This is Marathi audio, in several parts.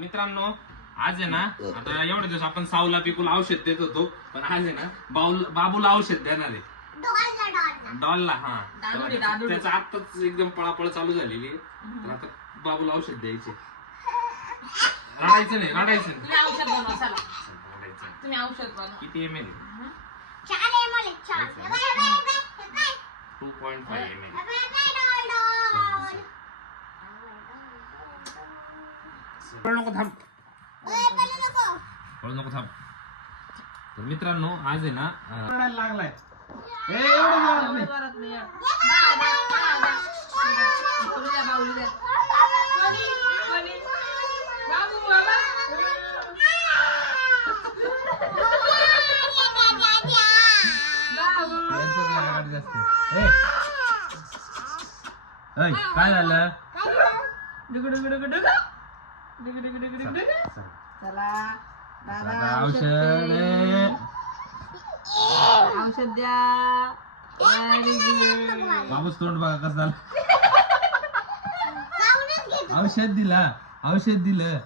मित्रांनो आज आहे ना आता एवढे दिवस आपण सावला पिकूला औषध देत होतो पण आज आहे ना बाबूला औषध देणार आहे डॉलला. हा त्याचा आताच एकदम पळापळ चालू झालेली तर आता बाबूला औषध द्यायचे. रडायचं नाही रडायचं नाही. तुम्ही औषध बनवा. किती ml? 2.5 ml. नको थांब नको थांब. तर मित्रांनो आज आहे ना लागलाय काय झालं. औषध द्या. बाबूच तोंड बघा कसं झालं. औषध दिलं औषध दिलं.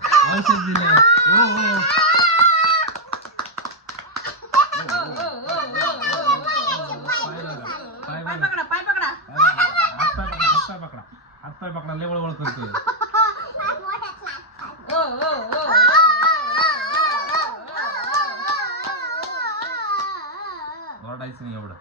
हो हो हातपाय पकडा लय वळवळ करतोय. ओरडायचं नाही एवढं.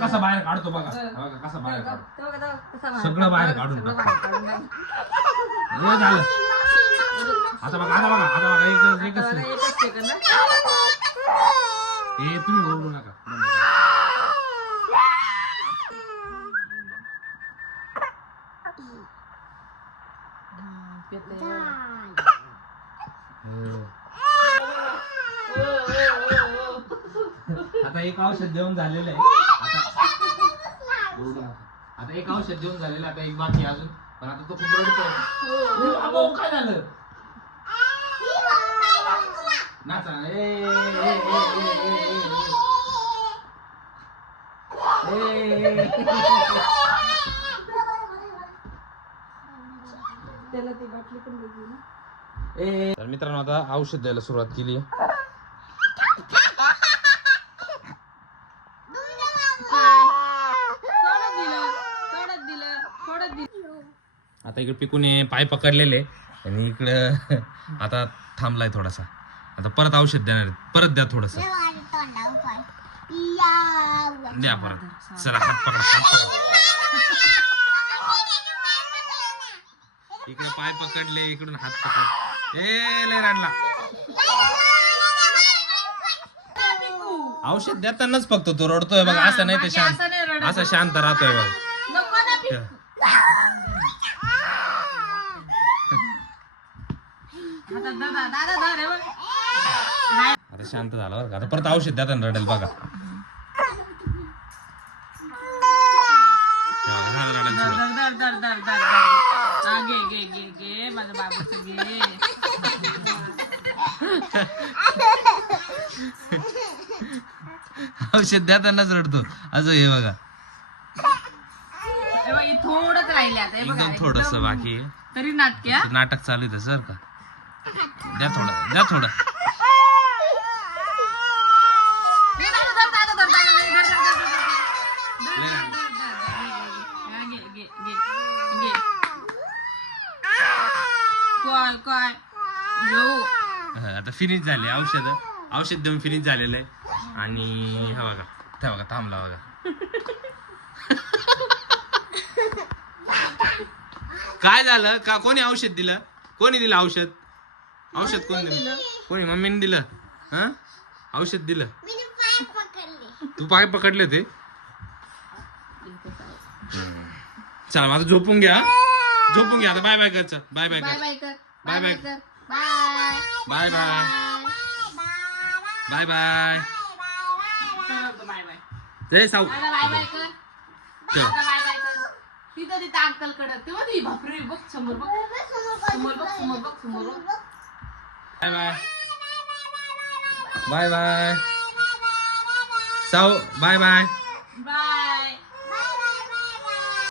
कसा बाहेर काढतो बघा कसा बाहेर काढतो. सगळं बाहेर काढून टाकतो. झालं आता बघा एकच हे तुम्ही ओरडू नका. आता एक औषध देऊन झालेलं आहे. आता एक औषध देऊन झालेलं आता एक बाकी अजून पण आता तो खूप रडतोय. काय झालं नाचा. तर मित्रांनो आता औषध द्यायला सुरुवात केली आहे. आता इकडे पिकूने पाय पकडलेले आणि इकडं आता थांबलाय थोडासा. आता परत औषध देणार परत द्या थोडस द्या परत. चला हात पकडा इकडे पाय पकडले इकडून हात पकड. लय रडला. औषध देतानाच फक्त तो रडतोय बघा असं नाही ते शांत असं शांत राहतोय बघा. आता शांत झाला बरं का. आता परत औषध देताना रडेल बघा. औषध देतानाच रडतो असं हे बघा. थोडंच राहिले आता एकदम थोडस बाकी आहे. तरी नाटक चालू आहे सर का. द्या थोडं आता फिनिश झाले औषध देऊन फिनिश झालेलं आहे. आणि हा बघा थांबला बघा. काय झालं का कोणी औषध दिलं. कोणी दिलं औषध कोणी दिलं. कोणी मम्मीने दिलं. हा औषध दिलं. तू पाय पकडले ते. चला माझं झोपून घ्या आता. बाय बाय कर. बाय बाय जय साऊ. तिथं अंकल कडे तेव्हा ती बापरे बघ समोर बघ. Bye bye. साऊ बाय बाय. बाय.